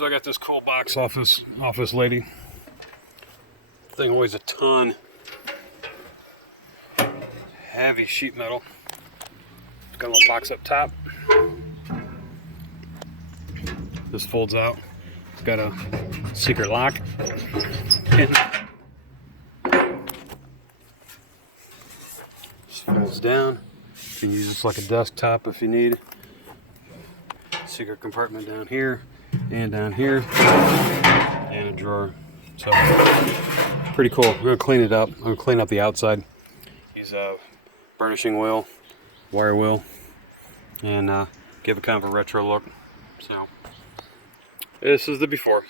So I got this cool box off this lady. Thing weighs a ton. Heavy sheet metal. Got a little box up top. This folds out. It's got a secret lock. This folds down. You can use this like a desktop if you need. Secret compartment down here and down here, and a drawer. So pretty cool. We're gonna clean it up. I'm gonna clean up the outside. Use a burnishing wheel, wire wheel, and give it kind of a retro look. So this is the before.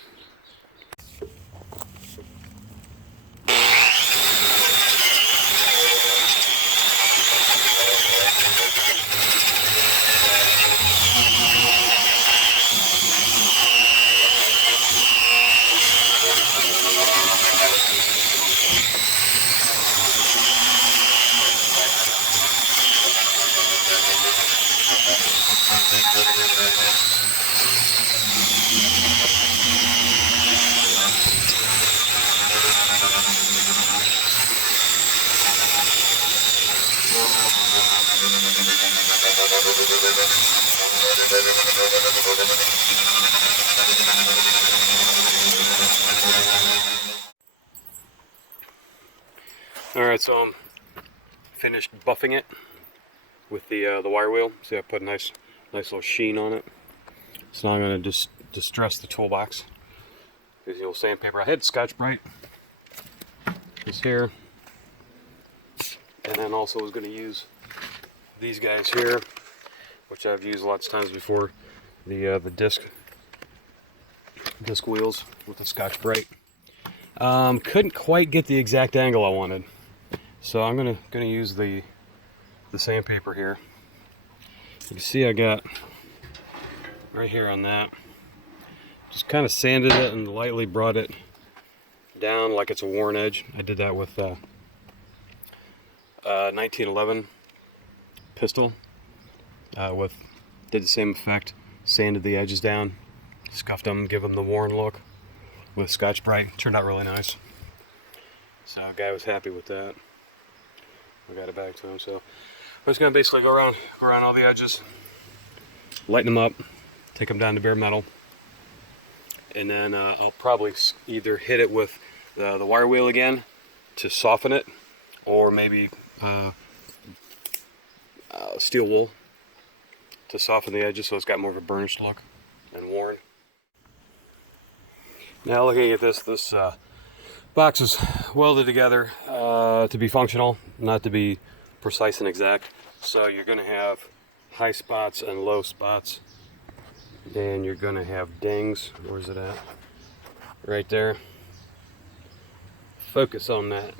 All right, so I'm finished buffing it with the wire wheel. See, I put a nice little sheen on it. So now I'm going to just distress the toolbox. Use the old sandpaper. I had Scotch-Brite. This here, and then also was going to use these guys here, which I've used lots of times before. The disc wheels with the Scotch-Brite. Couldn't quite get the exact angle I wanted. So I'm gonna use the sandpaper here. You can see I got right here on that. Just kind of sanded it and lightly brought it down like it's a worn edge. I did that with 1911 pistol. Did the same effect. Sanded the edges down, scuffed them, give them the worn look with Scotch-Brite. Turned out really nice. So the guy was happy with that. I got it back to him. So I'm just gonna basically go around all the edges, lighten them up, take them down to bare metal, and then I'll probably either hit it with the wire wheel again to soften it, or maybe steel wool to soften the edges so it's got more of a burnished look and worn. Now looking at this box is welded together to be functional, not to be precise and exact. So you're going to have high spots and low spots, and you're going to have dings. Where's it at? Right there. Focus on that.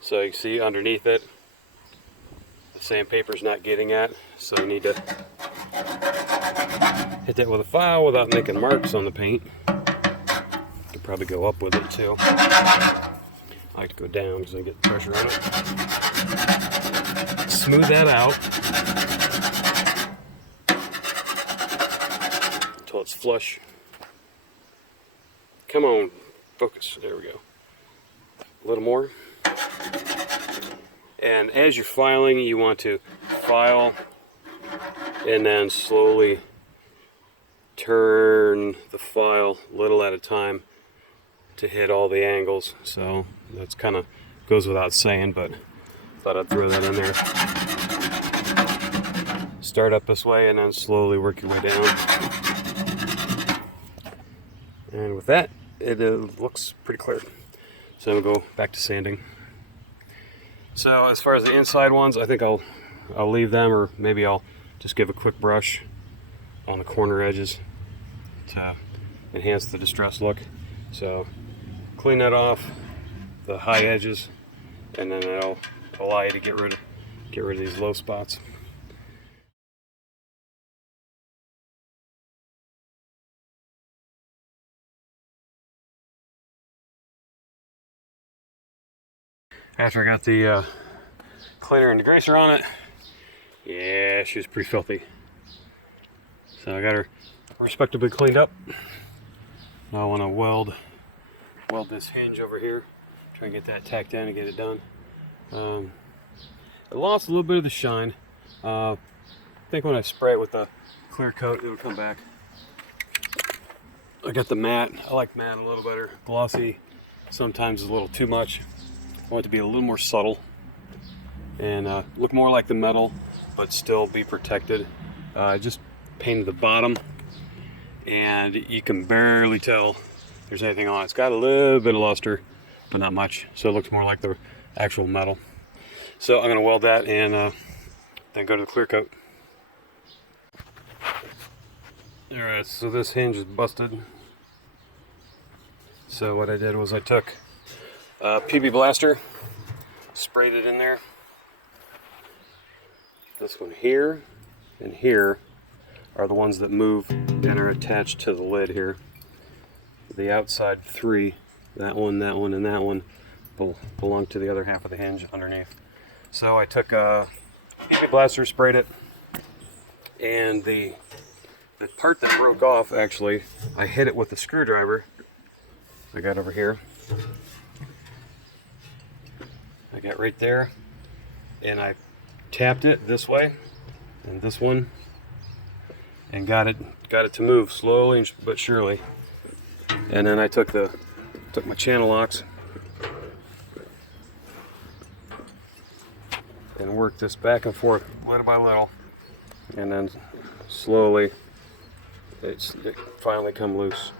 So you see underneath it, the sandpaper's not getting at, so you need to hit that with a file without making marks on the paint. You could probably go up with it too. I like to go down because I get the pressure on it. Smooth that out until it's flush. Come on, focus. There we go. A little more. And as you're filing, you want to file and then slowly turn the file a little at a time to hit all the angles. So that's kind of goes without saying, but thought I'd throw that in there. Start up this way and then slowly work your way down. And with that, it looks pretty clear. So we'll go back to sanding. So as far as the inside ones, I think I'll leave them, or maybe I'll just give a quick brush on the corner edges to enhance the distressed look. So clean that off, the high edges, and then that'll allow you to get rid of these low spots. After I got the cleaner and degreaser on it, yeah, she was pretty filthy. So I got her respectably cleaned up. Now I want to weld this hinge over here. Try and get that tacked down and get it done. It lost a little bit of the shine. I think when I spray it with the clear coat, it'll come back. I got the matte. I like matte a little better. Glossy sometimes is a little too much. I want it to be a little more subtle and look more like the metal, but still be protected. I just painted the bottom, and you can barely tell there's anything on it. It's got a little bit of luster, but not much, so it looks more like the actual metal. So I'm going to weld that and then go to the clear coat. Alright, so this hinge is busted. So what I did was I took a PB Blaster, sprayed it in there. This one here and here are the ones that move and are attached to the lid here. The outside three, that one, and that one, belong to the other half of the hinge underneath. So I took a PB Blaster, sprayed it, and the part that broke off, actually, I hit it with the screwdriver I got over here. I got right there, and I tapped it this way and this one, and got it to move slowly but surely. And then I took my channel locks and worked this back and forth little by little, and then slowly it finally come loose.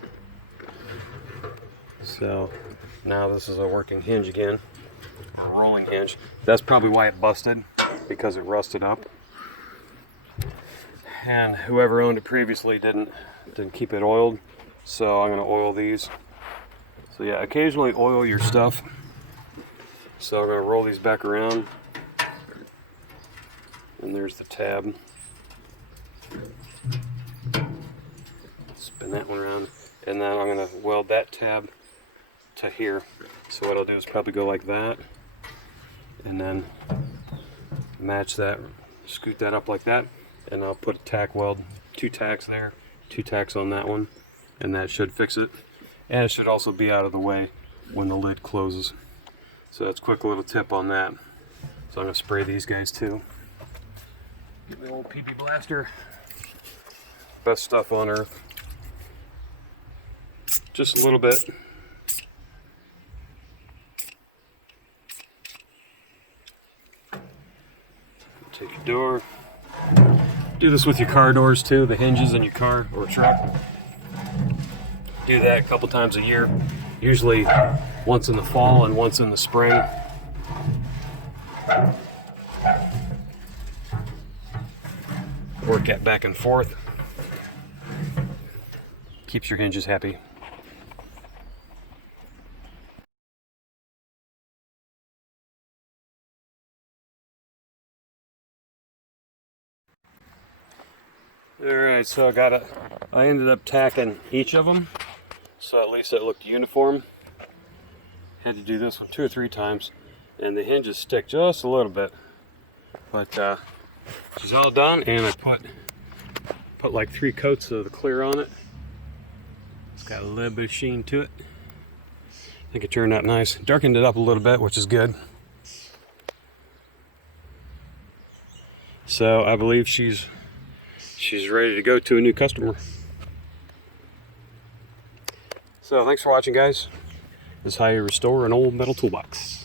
So now this is a working hinge again, a rolling hinge. That's probably why it busted, because it rusted up, and whoever owned it previously didn't keep it oiled. So I'm going to oil these. So yeah, occasionally oil your stuff. So I'm going to roll these back around, and there's the tab. Spin that one around, and then I'm going to weld that tab to here. So what I'll do is probably go like that, and then match that, scoot that up like that, and I'll put a tack weld, 2 tacks there, 2 tacks on that one, and that should fix it. And it should also be out of the way when the lid closes. So that's a quick little tip on that. So I'm going to spray these guys too. Get my old PB Blaster. Best stuff on earth. Just a little bit. Take your door. Do this with your car doors too, the hinges in your car or truck. Do that a couple times a year. Usually once in the fall and once in the spring. Work that back and forth. Keeps your hinges happy. Alright, so I ended up tacking each of them, so at least it looked uniform. Had to do this one 2 or 3 times, and the hinges stick just a little bit. But she's all done, and I put like 3 coats of the clear on it. It's got a little bit of sheen to it. I think it turned out nice. Darkened it up a little bit, which is good. So I believe she's ready to go to a new customer. So thanks for watching, guys. This is how you restore an old metal toolbox.